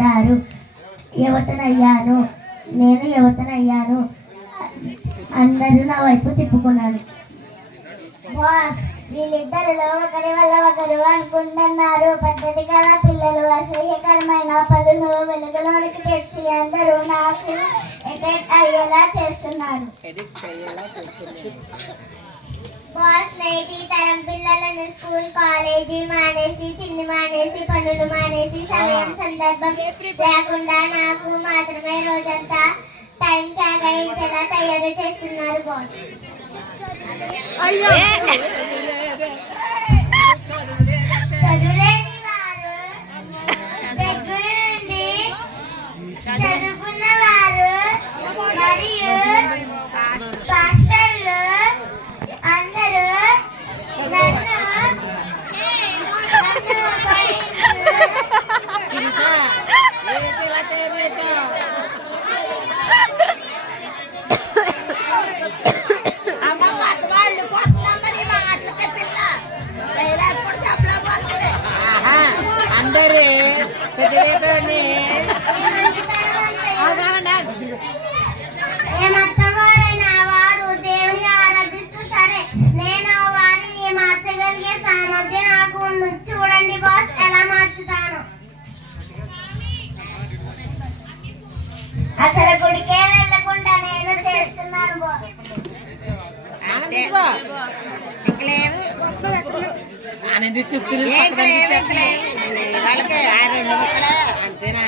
పెట్టారు. యువతనయ్యాను, నేను యువతనయ్యాను. అందరూ నా వైపు తిప్పుకున్నారు. బాస్, వీళ్ళిద్దరిలో ఒకరి వల్ల ఒకరు అనుకుంటున్నారు. పద్ధతి గల పిల్లలు అసహ్యకరమైన పనులు వెలుగులోనికి తెచ్చి అందరూ నాకు ఎడిట్ అయ్యేలా చేస్తున్నారు. బాస్, నేటి తరం పిల్లలను స్కూల్ కాలేజీ మానేసి, తిండి మానేసి, పనులు మానేసి, సమయం సందర్భం లేకుండా నాకు మాత్రమే రోజంతా టైం కేటాయించేలా తయారు చేస్తున్నారు. బాస్, చదువులేని వారు దగ్గర నుండి చదువుకున్న వారు మరియు పాస్టర్లు అందరూ నన్ను అందరే చదివేదాన్ని ఏమత్తవారైన వారు దేవుని ఆరాధిస్తూ సరే, నేను వారిని మార్చగలిగే సామర్థ్యం నాకు ఉంది. చూడండి బాస్, ఎలా మార్చుతాను. అసలు గుడికే వెళ్ళకుండా నేను చేస్తున్నాను బాస్. ఆనంది చెప్తున్నా అంతేనా?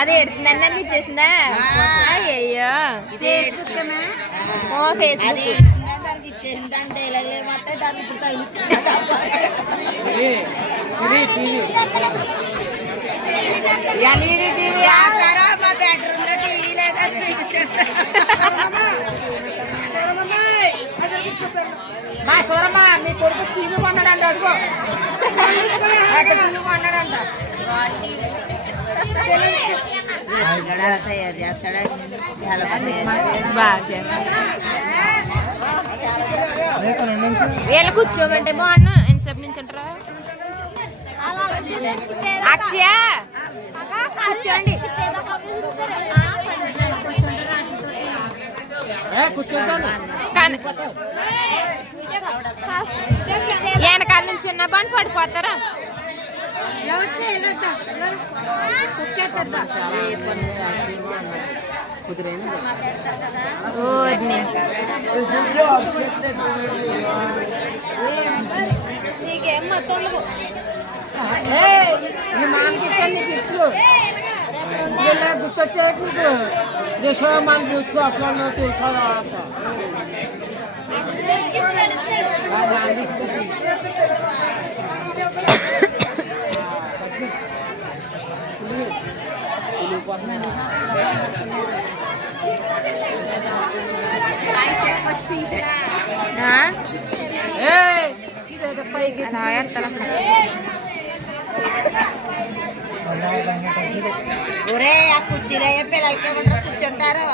అదే ఎడుతుందండి ఇచ్చేసిందా? అయ్యో దానికి ఇచ్చేసింది. దాని డైలాగ్ ఏమొస్తాయి, దాన్ని మా బ్యాటరీ ఉన్న టీవీ లేదా మా సూరమ్మ మీ కొడుకు టీవీ కొన్నాడంట. అదిగో టీవీ కొన్నాడంట. తయారు చేస్తాడా? చాలా వీళ్ళు కూర్చోమంటే బాగున్నా. ఎంతసేపు నుంచి ఉంటారా? అక్షయ కూర్చోండి. వెనకాల నుంచి చిన్న బండి పడిపోతారా? గుర్తొచ్చేటి దేశం మనకు గుర్తు అట్లా ఒరే, ఆ కుర్చీలో పిల్లలకి కూర్చుంటారు.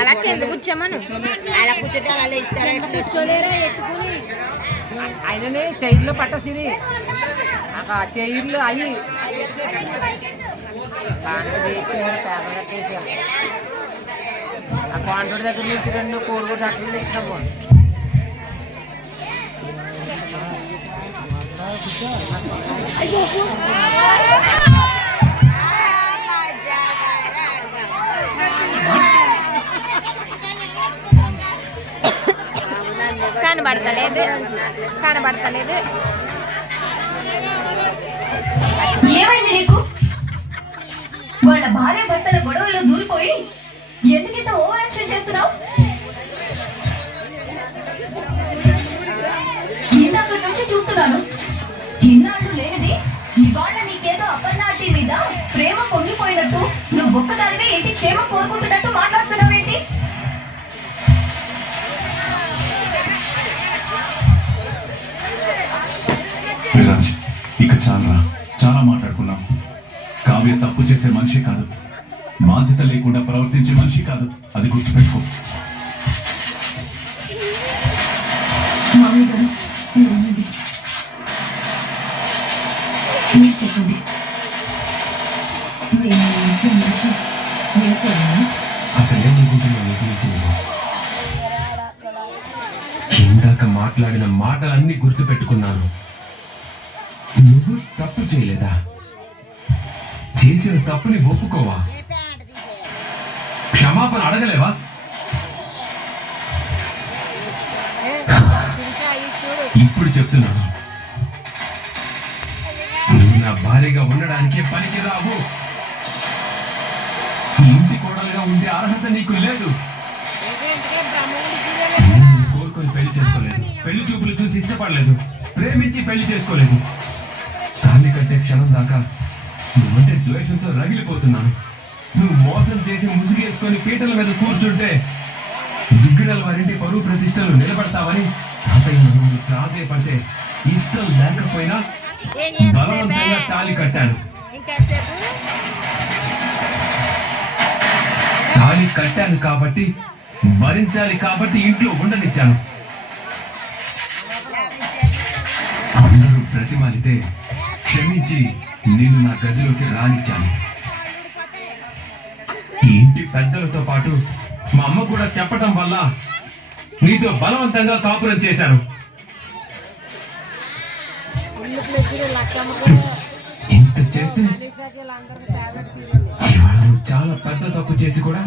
అలా కింద కూర్చోమను. అలా కూర్చుంటే అలా ఇస్తారు. కూర్చోలేరా ఎత్తుకుని? ఆయననే చైర్లో పట్టసిరి చైర్లు అయ్యి ఆ కాంట్రోడ్ దగ్గర నుంచి 2 కోడిగుడ్డు అట్లు తెచ్చినాము. కనబడతలేదు. ఏమైంది నీకు? వాళ్ళ భార్య భర్తల గొడవల్లో దూరిపోయి ఎందుకింత ఓవర్ యాక్షన్ చేస్తున్నావు? ఇందాక నుంచి చూస్తున్నాను. ఇన్నాళ్ళు లేనిది ఇవాళ నీకేదో అపర్ణాటి మీద ప్రేమ పొంగిపోయినట్టు నువ్వు ఒక్కదానివే ఏంటి క్షేమం కోరుకుంటున్నట్టు మాట్లాడుతున్నావేంటి? ఇక చాలా మాట్లాడుకున్నాం. కావ్య తప్పు చేసే మనిషి కాదు, బాధ్యత లేకుండా ప్రవర్తించే మనిషి కాదు. అది గుర్తుపెట్టుకో. మామయ్య గారు మీరు ఉండండి. మీరు చెప్పండి, నేను ఇంట్లో నుంచి వెళ్ళిపోయాను. అసలు ఏమనుకుంటున్నాను నీ గురించి నువ్వు? ఇందాక మాట్లాడిన మాటలన్నీ గుర్తు పెట్టుకున్నాను. నువ్వు తప్పు చేయలేదా? చేసిన తప్పుని ఒప్పుకోవా? క్షమాపణ అడగలేవా? ఇప్పుడు చెప్తున్నాను, నువ్వు నా భార్యగా ఉండడానికే పనికి రావు. ఇంటి కోడలుగా ఉండే అర్హత నీకు లేదు. నేను కోరుకొని పెళ్లి చేసుకోలేదు, పెళ్లి చూపులు చూసి ఇష్టపడలేదు, ప్రేమించి పెళ్లి చేసుకోలేదు. తాళి కట్టే క్షణం దాకా నువ్వంటే ద్వేషంతో రగిలిపోతున్నాను. నువ్వు మోసం చేసి ముసుగేసుకొని పీటల మీద కూర్చుంటే దుగ్గిరాల వారింటి పరువు ప్రతిష్టలు నిలబడతావని తాతయ్య నువ్వు ప్రాధేయపడితే ఇష్టం లేకపోయినా బలవంతంగా తాళి కట్టాను. తాళి కట్టాను కాబట్టి, భరించాలి కాబట్టి ఇంట్లో ఉండనిచ్చాను. అందరూ ప్రతిమాలితే క్షమించి నిన్ను నా గదిలోకి రానిచ్చాను. ఈ ఇంటి పెద్దలతో పాటు మా అమ్మ కూడా చెప్పటం వల్ల నీతో బలవంతంగా కాపురం చేశాను. ఇంత చేస్తే ఇవాళ నువ్వు చాలా పెద్ద తప్పు చేసి కూడా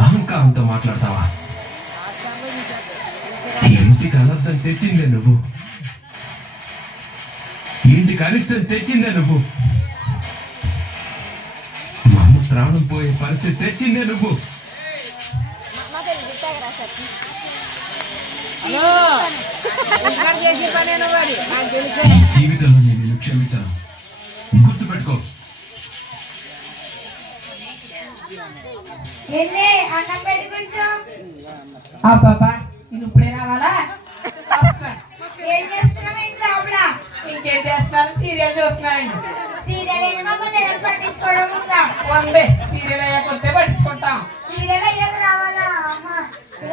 అహంకారంతో మాట్లాడతావా? ఇంటికి అనర్థం తెచ్చిందే నువ్వు, ఇంటికి అనిష్టం తెచ్చిందే నువ్వు, మా అమ్మ ప్రాణం పోయే పరిస్థితి తెచ్చిందే నువ్వు. హలో ఇంటికాడ చేసే పని వాడి నాకు తెలుసే. ఈ జీవితంలో నేను నిన్ను క్షమించను, గుర్తుపెట్టుకో. అన్నం పెట్టి కొంచెం. అబ్బాబా నేను ఇప్పుడే రావాలా? ఏం చేస్తున్నావు ఇంట్లో అప్పుడ? ఇంకేం చేస్తున్నాను, సీరియల్ చూస్తున్నాను. సీరియల్ ఏమమ్మా పట్టించుకోవడం ఉందా? వందే సీరియల్ అయ్యాకొస్తే పట్టించుకుంటాం. సీరియల్ అయ్యాక రావాలా అమ్మ?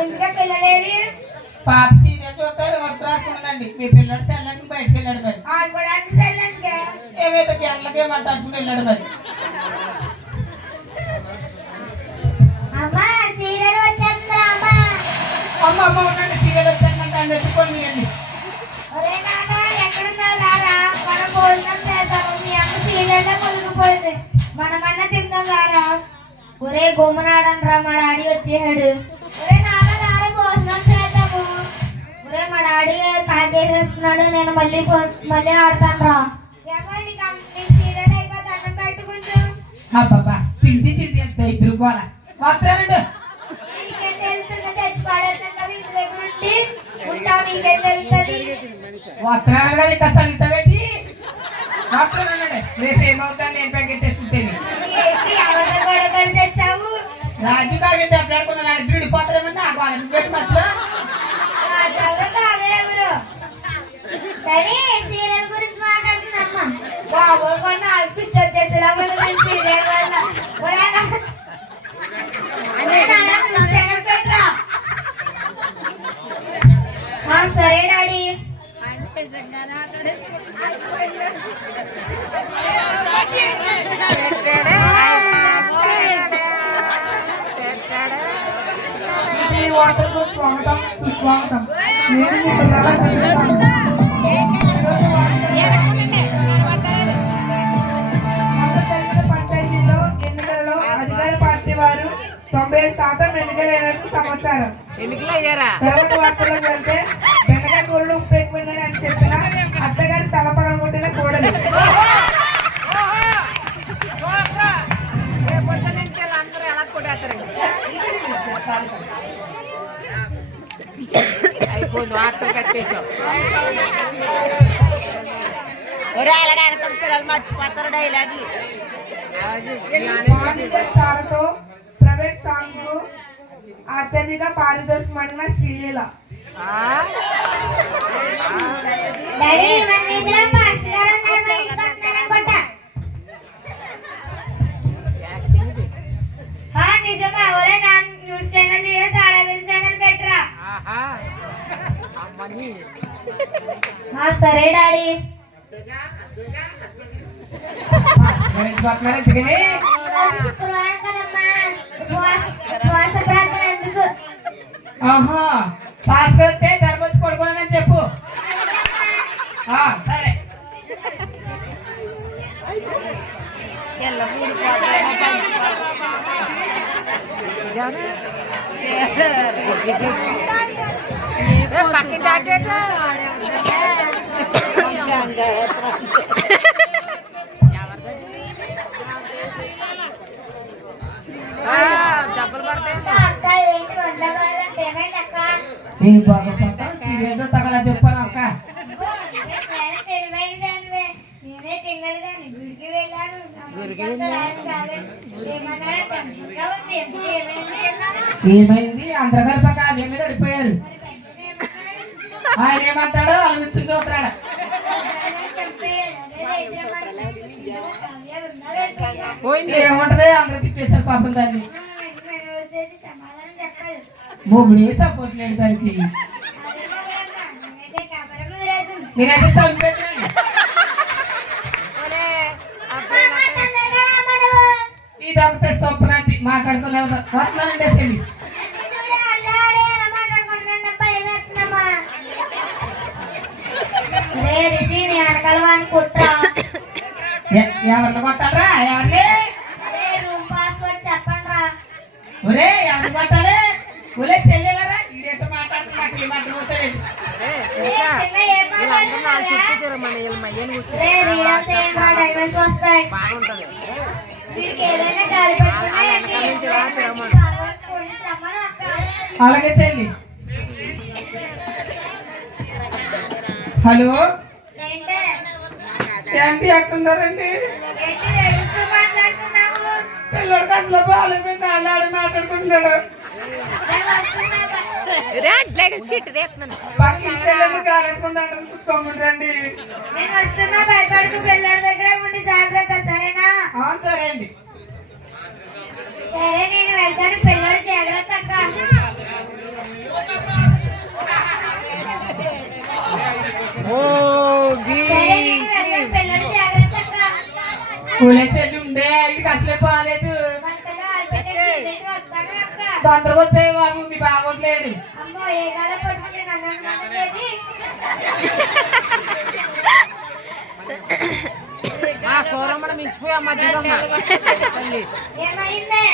ఎందుకే పిల్లలేరి పాప సీరియల్ చూస్తాడు, వర్క్ రాసుకుందండి. మీ పిల్లడు సెల్లకి బయటకు వెళ్ళాడు మరి. ఆడుకోవడానికి సెల్లంటే ఏమైతే గంటలకి ఏమంత అడ్డుకుని వెళ్ళాడు మరి. అమ్మా సీరియల్ వచ్చేస్తుందా అమ్మా? అమ్మ అమ్మ ఉండండి, సీరియల్ వచ్చాక అండి ఎత్తుకోండి అండి. ఒరే నాన్న ఎక్కడున్నావు రారా, మనం భోజనం చేద్దాము. మీ అమ్మ సీరియల్ మునిగిపోయింది, మనమన్నా తిందాం రారా. ఒరే గుమ్మనాడని రా, మా డాడీ వచ్చేసాడు. ఒరే నాన్న రారా భోజనం చేద్దాము. ఒరే మా డాడీ తాగేసేస్తున్నాడు, నేను మళ్ళీ ఆడతాను రా. సీరియల్ అయిపోతే అన్నం పెట్టుకుంటూ అబ్బాబా తిండి తిండి ఎంత ఎదురుకోవాలా వస్తానండి. మీకేం తెలుస్తుంది, తెచ్చి పడేస్తాం కదా ఇంటి దగ్గర ఉండి ఉంటా. మీకేం తెలుస్తుంది? వస్తున్నాను కదా ఇంకా సంగీత పెట్టి వస్తానండి. రేపు ఏమవుతాను నేను పెగ్గెట్టేస్తుంటే ఏంటి ఎవరితో గొడవపడి తెచ్చావు? రాజు కావ్యం దెబ్బలాడుకున్నాను, విడిపోతారేమో ఆ గొడవ పెట్టి మధ్యలో. రాజెవరు కావేవరు? సరే సీరియల్ గురించి మాట్లాడుతున్నామ్మా. బాబు కొన్ని పిచ్చి వచ్చేసేలా మనం సీరియల్ వల్ల. సరే డాడీ. ఈ వార్తకు స్వాగతం సుస్వాగతం. నేను మీ పిల్లల పంచాయతీలో ఎన్నికలలో అధికార పార్టీ వారు 95% ఎన్నికలైనట్టు సమాచారం. తర్వాత వార్తలకు వెళ్తే బెండకాయ కూరలు ఉప్పు ఎక్కువైందని అని చెప్పిన అత్తగారి తల పగలగొట్టిన కోడలు. అయిపోయింది వార్తలు కట్టేశాం. మర్చిపోతారు డైలాగ్. స్టార్తో ప్రైవేట్ సాంగ్ కు అత్యధిక పారితోషికమైన శ్రీలీల. డాడీ మన వీధిలో మాస్టర్ గారు ఉన్నారు, మా ఇంటికి వస్తున్నారనుకుంటా. నిజమా? ఎవరే నా న్యూస్ ఛానల్ తీరా సారాధన ఛానల్ పెట్టరా? అమ్మని సరే డాడీ. శుక్రవారం కదమ్మా, ఉపవాస ప్రార్థన ఎందుకు? ఆహా భాస్కర్ వస్తే జరగొచ్చి పడుకోనని చెప్పు. సరే డబ్బులు పడతాయి. అక్క ఏంటి వండగలంటే ఏమైంది అక్క? నేను బాగా పడతాను సీరియల్తో తగలా చెప్పాను అక్క. నేనే తింగలు కానీ గుడికి వెళ్ళాను. ఏమైంది అందరు కలిపాక అదే మీద పడిపోయారు. ఆయన ఏమంటాడో వాళ్ళ నుంచి చూస్తున్నాడు. ఏముంటది అందరూ తిట్టేశారు పాపం దాన్ని. సమాధానం చెప్పాలి. మొగుడే సపోర్ట్ లేడు దానికి. నేనైతే చనిపెట్టాను. ఇదొకటే స్వప్నాంతి మాట్లాడుకోలేదు వస్తున్నానంటే చెల్లి. ఎవరిని కొట్టాలరా? ఎవరిని? రూమ్ పాస్వర్డ్ చెప్పండి రా. ఒరే ఎవరిని కొట్టాలి? ఒరే చెల్లెలరా ఇదేంటో మాట్లాడుతున్నా నాకు ఈ మాత్రం వస్తలేదు. అలాగే చెల్లి. హలో ఏంటి ఎక్కడున్నారండి? పిల్లడు అసలు బాగాలేదు అల్లాడి మాట్లాడుకుంటున్నాడు. కాలెట్టుకుందండి. నేను వస్తున్నా, భయపడుతూ పిల్లడి దగ్గర ఉండి జాగ్రత్త, సరేనా? సరే అండి. సరే నేను వెళ్తాను, పిల్లడు జాగ్రత్త అక్క. సరే నేను వెళ్తాను, పిల్లడు జాగ్రత్త అక్క. కూలే చెల్లి ఉండే ఇది అసలే బాగాలేదు. వంటలో ఆరిపెట్టేసి వస్తాను అక్క. తొందరగా వచ్చాయి బాబు మీ బాగోట్లేడు. అమ్మో ఏ కాల పట్టుకుని నన్ను చేసి ఏమైందే?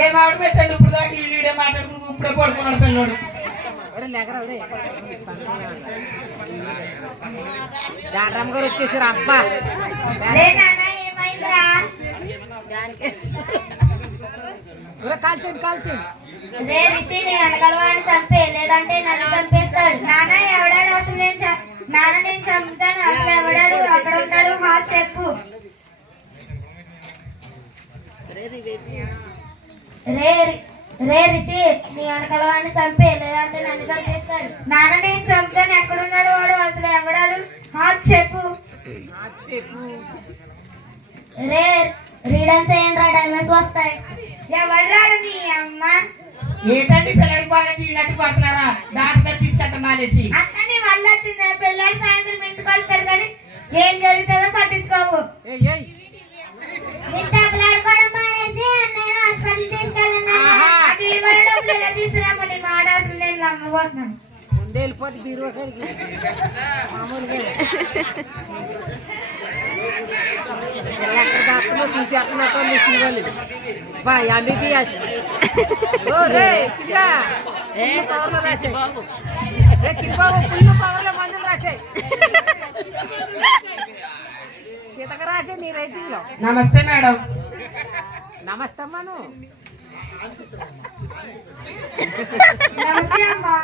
ఏం ఆవిడ పెట్టండి ఇప్పుడు దాకా ఈడే మాట్లాడుకుని ఇప్పుడే పడుకున్నాడు పిల్లడు. జానరామ్ గారు వచ్చేసారు అబ్బా. ఏమైందిరా? కాల్చండి రే రిషి, నేను వెనకలవాడిని చంపే, లేదంటే నన్ను చంపేస్తాడు. నాన్న ఎవడాడు అసలు? నేను చంపుతాను. అసలు ఎవడాడు? అక్కడ ఉంటాడు, హాల్ చెప్పు. రే రిషి, నీ వెనకలవాడిని చంపే, లేదంటే నన్ను చంపేస్తాడు. నాన్న నేను చంపుతాను. ఎక్కడున్నాడు వాడు? అసలు ఎవడాడు? హాల్ చెప్పు. రే రీడన్ చేయండి రా, డైమండ్స్ వస్తాయి. ఎవడాడు? నీ అమ్మ. ఏంటండి పిల్లడికి బాగా చీళ్ళకి పడుతున్నారా? డాక్టర్ తీసుకెళ్తా మానేసి. అక్క నీ వల్ల వచ్చింది. పిల్లలు సాయంత్రం ఇంటికి వస్తారు కానీ ఏం జరుగుతుందో పట్టించుకోవు. తప్పలాడుకోవడం మానేసి అన్నయ్య హాస్పిటల్ తీసుకెళ్ళినా తీసుకురామని మాట అసలు నేను నమ్మబోతున్నాను. వెళ్ళిపోతే బీరువా కాడికి మామూలుగా ఎక్కడ దాకా చూసేస్తున్నట్టు మిషన్ బా ఎంబీబీఎస్. చిన్నబాబు ఫుల్ పవర్లో మందులు రాశాయి. సీతకు రాసే నీ రైటింగ్ లో. నమస్తే మేడం. నమస్తే అమ్మాను. నమస్తే అమ్మా.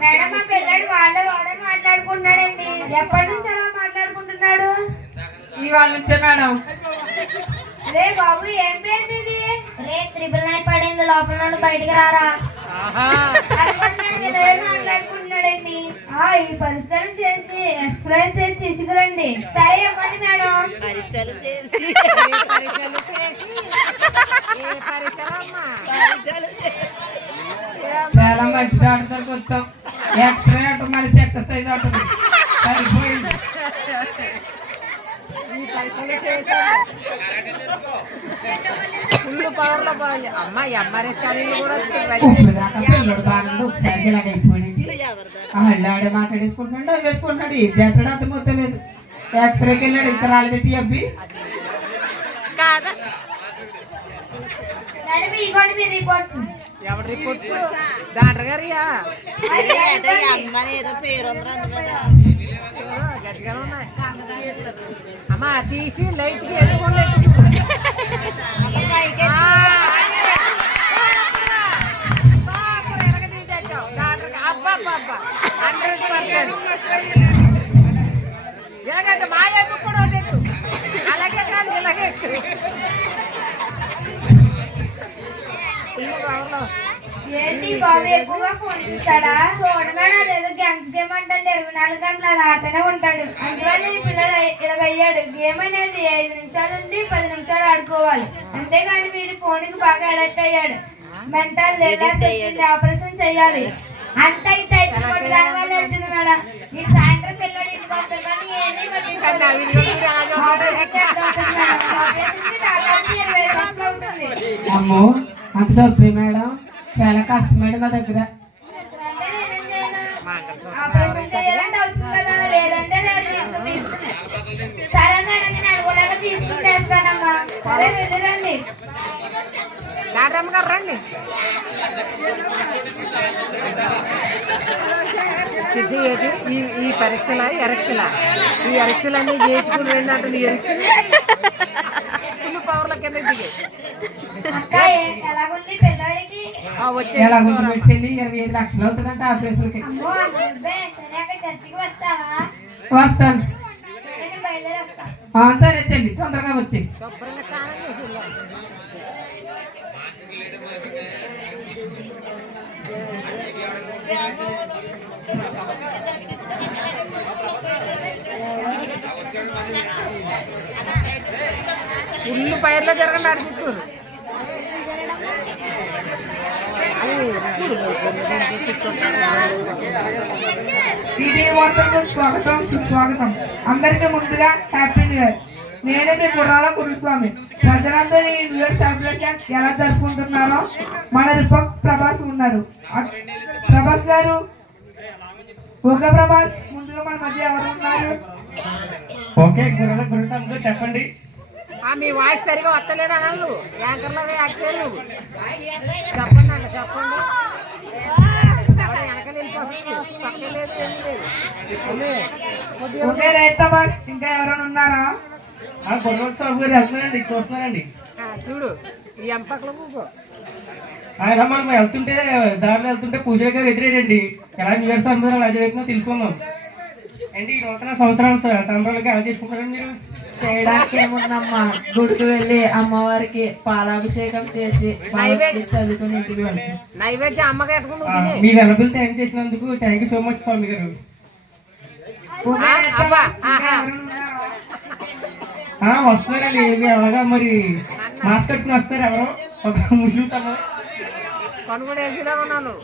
మేడం మా పిల్లడు వాడే మాట్లాడుకుంటున్నాడండి. ఎప్పటి నుంచి అలా మాట్లాడుకుంటున్నాడు? ఇవాళ నుంచే మేడం. రే బాబు ఏం పేరు ఇది? రే 999 పడింది, లోపల నుండి బయటికి రారా. మాట్లాడుకుంటున్నాడండి. ఈ పరిసరం చేసి ఎక్స్ప్రెస్ చేసి తీసుకురండి. సరే ఇవ్వండి మేడం. పరీక్షలు చేసి చాలా మంచి డాక్టర్కి వచ్చాం. ఎక్స్ట్రా అంటే మనిషి ఎక్సర్సైజ్ అవుతుంది సరిపోయింది. ఫుల్ పవర్ లో పోవాలి అమ్మ ఎంఆర్ఎస్ కాలేజీ కూడా ఇప్పుడు దాకా పిల్లడు బాగుంది ఒకసారి ఇలాగ అయిపోయింది. ఆడే మాట్లాడేసుకుంటున్నాడు అవి వేసుకుంటున్నాడు ఏం చేస్తాడు అర్థమవుతా లేదు. ఎక్స్రేకి వెళ్ళాడు ఇంకా రాలేదటి అబ్బి. కాదా ఎవరి రిపోర్ట్స్ డాక్టర్ గారియా అమ్మని ఏదో పేరు గట్టిగానే ఉన్నాయి అమ్మ తీసి లైట్ కి ఎదుగుండే ఇలాగంటే మా వైపు కూడా ఉండేది అలాగే కాదు ఇలాగే ఏంటి బాబు ఎక్కువగా ఫోన్ చూస్తాడా? చూడమేడం అదేదో గంట గేమ్ అంటే 24 గంటలు అది ఆడుతూనే ఉంటాడు. అందువల్ల ఈ పిల్లడు ఇలా అయ్యాడు. గేమ్ అనేది 5 నిమిషాల నుండి 10 నిమిషాలు ఆడుకోవాలి. అంతేగాని వీడు ఫోన్ కి బాగా అడక్ట్ అయ్యాడు. మెంటల్ లేదా ఆపరేషన్ చేయాలి. అంత అయితే దానివల్ల వెళ్తుంది మేడం. ఈ సాయంత్రం పిల్లడు ఇంటికి వస్తారు కానీ ఏమీ అమ్మో అంత డబ్బు మేడం చాలా కష్టం మేడం నా దగ్గర. ఆపరేషన్ చేయాలంటే అవుతుంది కదా, లేదంటే లేదు. సరే మేడం నేను అనుకోలేక తీసుకుని తెస్తానమ్మా. సరే వెళ్ళిరండి. డాక్టర్ గారు రండి. ఈ పరీక్షల ఎరక్షల ఈ ఎరక్షలన్నీ చేయించుకుని ఏంటంటే నీ ఎరక్షలు ఫుల్ పవర్ల కింద దిగే అక్క ఎలాగుంది పిల్లడికి? ఎలా గుర్తు పెట్టి 25 లక్షలు అవుతుందంట ఆపరేషన్కి. అమ్మో అంత డబ్బే. సరే అక్కడ చర్చికి వస్తావా? వస్తాను. సరే బయలుదేరి వస్తా. సరే చెల్లి తొందరగా వచ్చి. శుభ్రంగా స్నానం చేసి ఫుల్ పైర్లో జరగండి ఆడిపిస్తారు. టీవీ వార్తలకు స్వాగతం సుస్వాగతం. అందరికీ ముందుగా హ్యాపీ న్యూ ఇయర్. నేనే మీ గుర్రాల గురుస్వామి. ప్రజలందరూ ఈ న్యూ ఇయర్ సెలబ్రేషన్ ఎలా జరుపుకుంటున్నారో మన రిపోర్ట్ ప్రభాస్ ఉన్నారు. ప్రభాస్ గారు ఓకే ప్రభాస్ ముందుగా మన మధ్య ఎవరు ఉన్నారు? ఓకే గుర్రాల గురుస్వామి గారు చెప్పండి. మీ వాయిస్ సరిగా వస్తలేదు అన్నాడు. యాంకర్ లాగా యాక్ట్ చేయరు. చెప్పండి అండి చెప్పండి. వెనకాల వెళ్ళిపోతుంది పక్కలేదు ఏం లేదు. Okay right Prabhas. ఇంకా ఎవరైనా ఉన్నారా? గుర్రాల స్వామి గారు వెళ్తున్నారండి చూస్తున్నారండి. చూడు ఈ ఎంపకలో కూకో ఆయన మనం వెళ్తుంటే దారిలో వెళ్తుంటే పూజారి గారు ఎదురేయండి. ఎలా న్యూ ఇయర్ సంబరాలు ఎలా జరుగుతుందో తెలుసుకుందాం. అంటే ఈ నూతన సంవత్సరాల సంబరాలకి ఎలా చేసుకుంటారండి మీరు? చేయడానికి ఏముందమ్మా, గుడికి వెళ్ళి అమ్మవారికి పాలాభిషేకం చేసి చదువుకుని ఇంటికి వెళ్తాం. నైవేద్యం అమ్మగా ఎట్టుకుని మీ వెలబుల్ టైం చేసినందుకు థ్యాంక్ యూ సో మచ్ స్వామి గారు. వస్తున్నారండి ఏమి అలాగా మరి మాస్క్ కట్టుకుని వస్తారు ఎవరో ఒక ముస్లిమ్స్ అమ్మ. కొనుగోలు వేసేలా ఉన్నాను.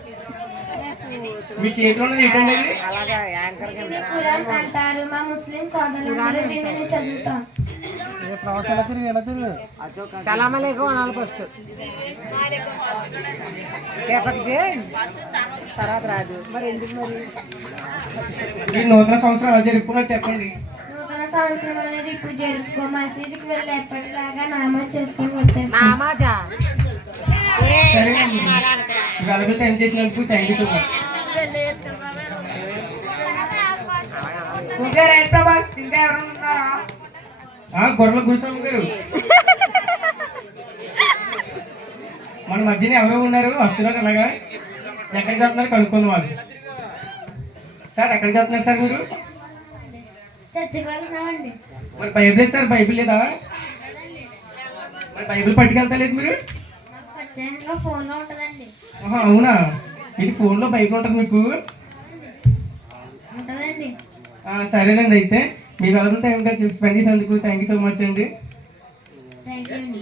మీ చేతిలో ఉన్నది ఏంటండి అది? అలాగా యాంకర్ ఇది ఖురాన్ అంటారు. మా ముస్లిం సోదరులు దీనిని చదువుతాం. సలాం అలైకుం అనాలి ఫస్ట్. తర్వాత రాదు మరి ఎందుకు మరి. ఈ నూతన సంవత్సరం ఎలా జరుపుకున్నారు చెప్పండి. నూతన సంవత్సరం అనేది ఇప్పుడు జరుపుకో. మసీదుకి వెళ్ళి ఎప్పటిలాగా నామాజ్ చేసుకొని వచ్చేస్తాం. నామాజా సరేనండి వెలబుల్ టైం చేసినందుకు thank you so much. Okay right Prabhas. ఇంకా ఎవరైనా ఉన్నారా? గొర్రెల గురుస్వామి గారు మన మధ్యన ఎవరో ఉన్నారు వస్తున్నారు. అలాగా ఎక్కడికి వెళ్తున్నారు కనుక్కుందాం వాళ్ళు. సార్ ఎక్కడికి వెళ్తున్నారు సార్ మీరు? చర్చికి వెళ్తున్నామండి. మరి బైబిల్ లేదు సార్, బైబిల్ లేదా? మరి బైబిల్ పట్టుకెళ్తా లేదు మీరు? ప్రత్యేకంగా ఫోన్లో ఉంటుందండి. అవునా, ఇది ఫోన్లో బైబిల్ ఉంటుంది మీకు? ఉంటుందండి. సరేనండి. అయితే మీ వెళ్తున్న టైం స్పెండ్ చేసేందుకు థ్యాంక్ యూ సో మచ్ అండి. థ్యాంక్ యూ అండి.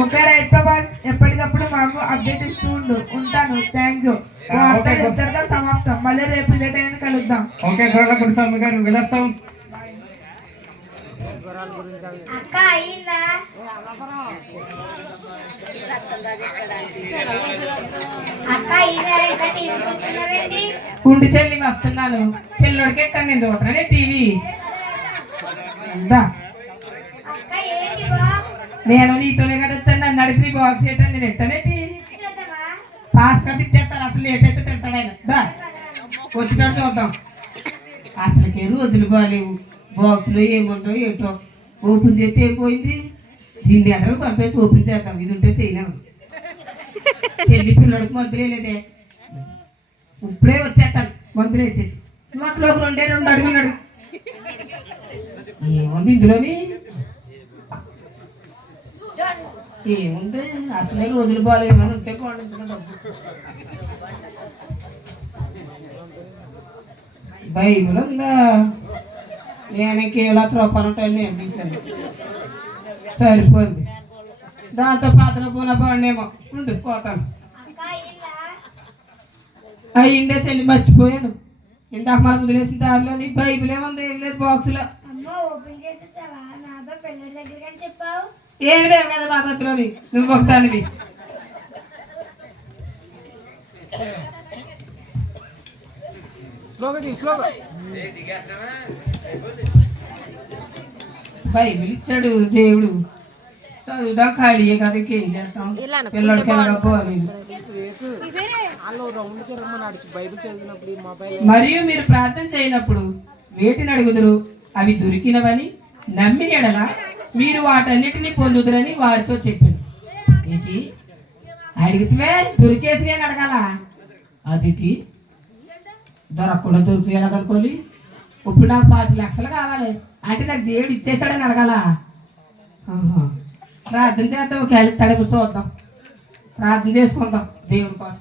ఓకే రైట్ ప్రభాస్, ఎప్పటికప్పుడు మాకు అప్డేట్ ఇస్తూ ఉండు. ఉంటాను, థ్యాంక్ యూ. ఇద్దరితో సమాప్తం. మళ్ళీ రేపు ఇదే టైం కలుద్దాం. ఓకే గొర్రెల గురుస్వామి గారు వెళ్ళొస్తాం. అక్క అయిందా? అక్క అయిందా? ఇంకా టీవీ చూస్తున్నావేంటి? ఉండి చెల్లి వస్తున్నాను. పిల్లడికి ఎక్కడ నేను చూడతానే టీవీ. అక్క ఏంటి బాక్స్? నేను నీతోనే కదా వచ్చాను. నన్ను అడిగి బాక్స్ ఏంటని నేను ఎట్టనేటి చూద్దామా? ఫాస్ట్ గా తిట్టేస్తారు. అసలు లేట్ అయితే తిడతాడు ఆయన. వచ్చినట్టు చూద్దాం. అసలుకే రోజులు బాగాలేవు. బాక్స్లో ఏముందో ఏటో. ఓపెన్ చేస్తే అయిపోయింది. దీన్ని ఎక్కడికి పంపేసి ఓపెన్ చేద్దాం. ఇది ఉంటే చేయలేము. చెల్లి పిల్లడికి మందులు లేదే. ఇప్పుడే వచ్చేస్తాను మందులు వేసేసి. మాకు ఒక 2 అడుగున్నాడు. ఏముంది ఇందులోని? ఏముంది? అసలే రోజులు బాగాలేమని ఉంటే బాగుంటుంది. బైబిల్ ఉందా? నేను కేవలం రూపాయలు ఉంటాయని నేను తీసాను. సరిపోయింది. దాంతో పాత్ర పూన బాగుండేమో. ఉండి పోతాను. అక్క అయిందా? అయిందే చెల్లి, మర్చిపోయాను. ఇందాక మనం వదిలేసిన దారిలోని బైబిలే ఉంది. ఏం లేదు బాక్సులో. అమ్మ ఓపెన్ చేసేసావా? నాతో పిల్లల దగ్గరికి అని చెప్పావు. ఏమి లేవు కదా నా దగ్గరలోని. నువ్వు ఒకదానివి. బైబిల్ ఇచ్చాడు దేవుడు. చదువుదా ఖాళీయే కదా, ఇంకేం చేస్తాం. పిల్లడికి వెళ్ళకపోవాలి. మరియు మీరు ప్రార్థన చేయనప్పుడు వేటిని అడుగుదురు? అవి దొరికినవని నమ్మిన ఎడల మీరు వాటన్నిటిని పొందుదురని వారితో చెప్పాను. ఏంటి అడిగితే దొరికేసి అని అడగాల? అది దొరకకుండా దొరికి ఎలాగనుకోవాలి? ఇప్పుడు నాకు 5 లక్షలు కావాలి అంటే నాకు దేవుడు ఇచ్చేసాడని అడగాల? ప్రార్థన చేద్దాం. ఒకవేళ తడిపి చూద్దాం. ప్రార్థన చేసుకుందాం దేవుడి కోసం.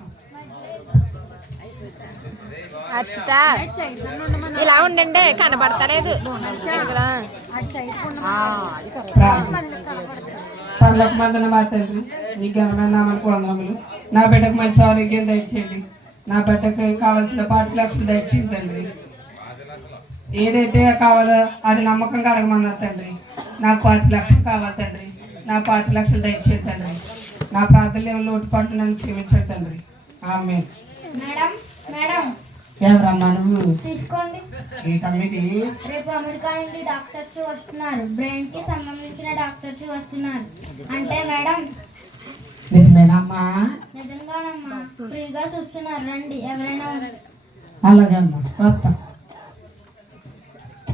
హర్షిత ఇలా ఉండండి, కనబడతలేదు. పర్లకు మందన మాట్లాడి నీ ఘనమైన నామానికి వందనములు. నా బిడ్డకు మంచి ఆరోగ్యం దయచేయండి. నా బిడ్డకు కావాల్సిన 5 లక్షలు దయచేయండి తండ్రి. ఏదైతే కావాలో అది నమ్మకంగా అడగమన్నారు తండ్రి. నాకు 5 లక్షలు కావాలి తండ్రి. నా 5 లక్షలు దయచేయండి తండ్రి. నా ప్రార్థనలు ఏమైనా లోటుపాట్లు నన్ను క్షమించండి తండ్రి. ఆమేన్. మేడం మేడం ఎవరమ్మా నువ్వు? తీసుకోండి. ఏంటమ్మిది? రేపు అమెరికా నుండి డాక్టర్స్ వస్తున్నారు. బ్రెయిన్ కి సంబంధించిన డాక్టర్స్ వస్తున్నారు. అంటే మేడం నిజమేనమ్మా? నిజంగానమ్మా, ఫ్రీగా చూస్తున్నారు. రండి ఎవరైనా. అలాగే అమ్మా, వస్తా.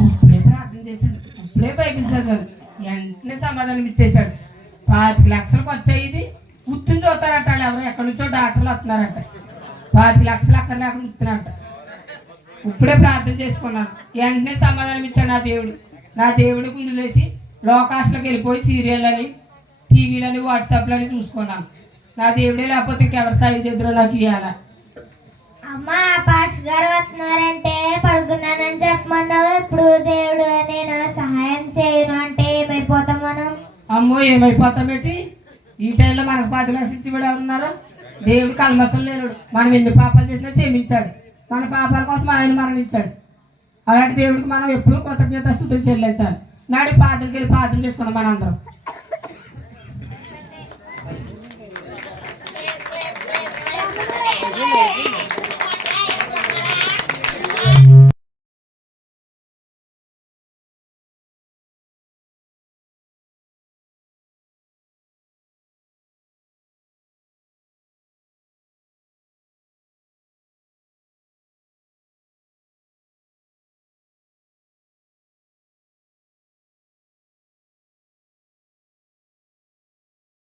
ఇప్పుడే ప్రార్థన చేశాడు. ఇప్పుడే బైబిల్ చదివాను. వెంటనే సమాధానం ఇచ్చేశాడు. 5 లక్షలకు వచ్చాయి. ఇది కూర్చుని చూస్తారట. వాళ్ళు ఎవరు ఎక్కడి నుంచో డాక్టర్లు వస్తున్నారట. 5 లక్షలు అక్కడ లేకుండా కూర్చున్నారట. ఇప్పుడే ప్రార్థన చేసుకున్నాను. వెంటనే సమాధానం ఇచ్చాడు నా దేవుడు. నా దేవుడికి వదిలేసి లోకాశలకు వెళ్ళిపోయి సీరియల్ అని, టీవీలని, వాట్సాప్లని చూసుకున్నాను. నా దేవుడే లేకపోతే ఇంకెవరు సాయం చేద్దరో నాకు ఇవ్వాలా? అమ్మా పాస్ గారు వస్తున్నారంటే పడుకున్నానని చెప్పమన్నావు. ఇప్పుడు దేవుడు నేను సహాయం చేయను అంటే ఏమైపోతాం మనం? అమ్మో ఏమైపోతామేటి? ఈ టైంలో మనకు 10 లక్షలు ఇచ్చి కూడా ఎవరున్నారు? దేవుడు కల్మసం లేనుడు. మనం ఎన్ని పాపాలు చేసినా క్షమించాడు. మన పాపాల కోసం ఆయన మరణించాడు. అలాంటి దేవుడికి మనం ఎప్పుడూ కృతజ్ఞత స్తుతులు చెల్లించాలి. నాడు ప్రార్థనకి వెళ్ళి ప్రార్థన చేసుకున్నాం మనందరం.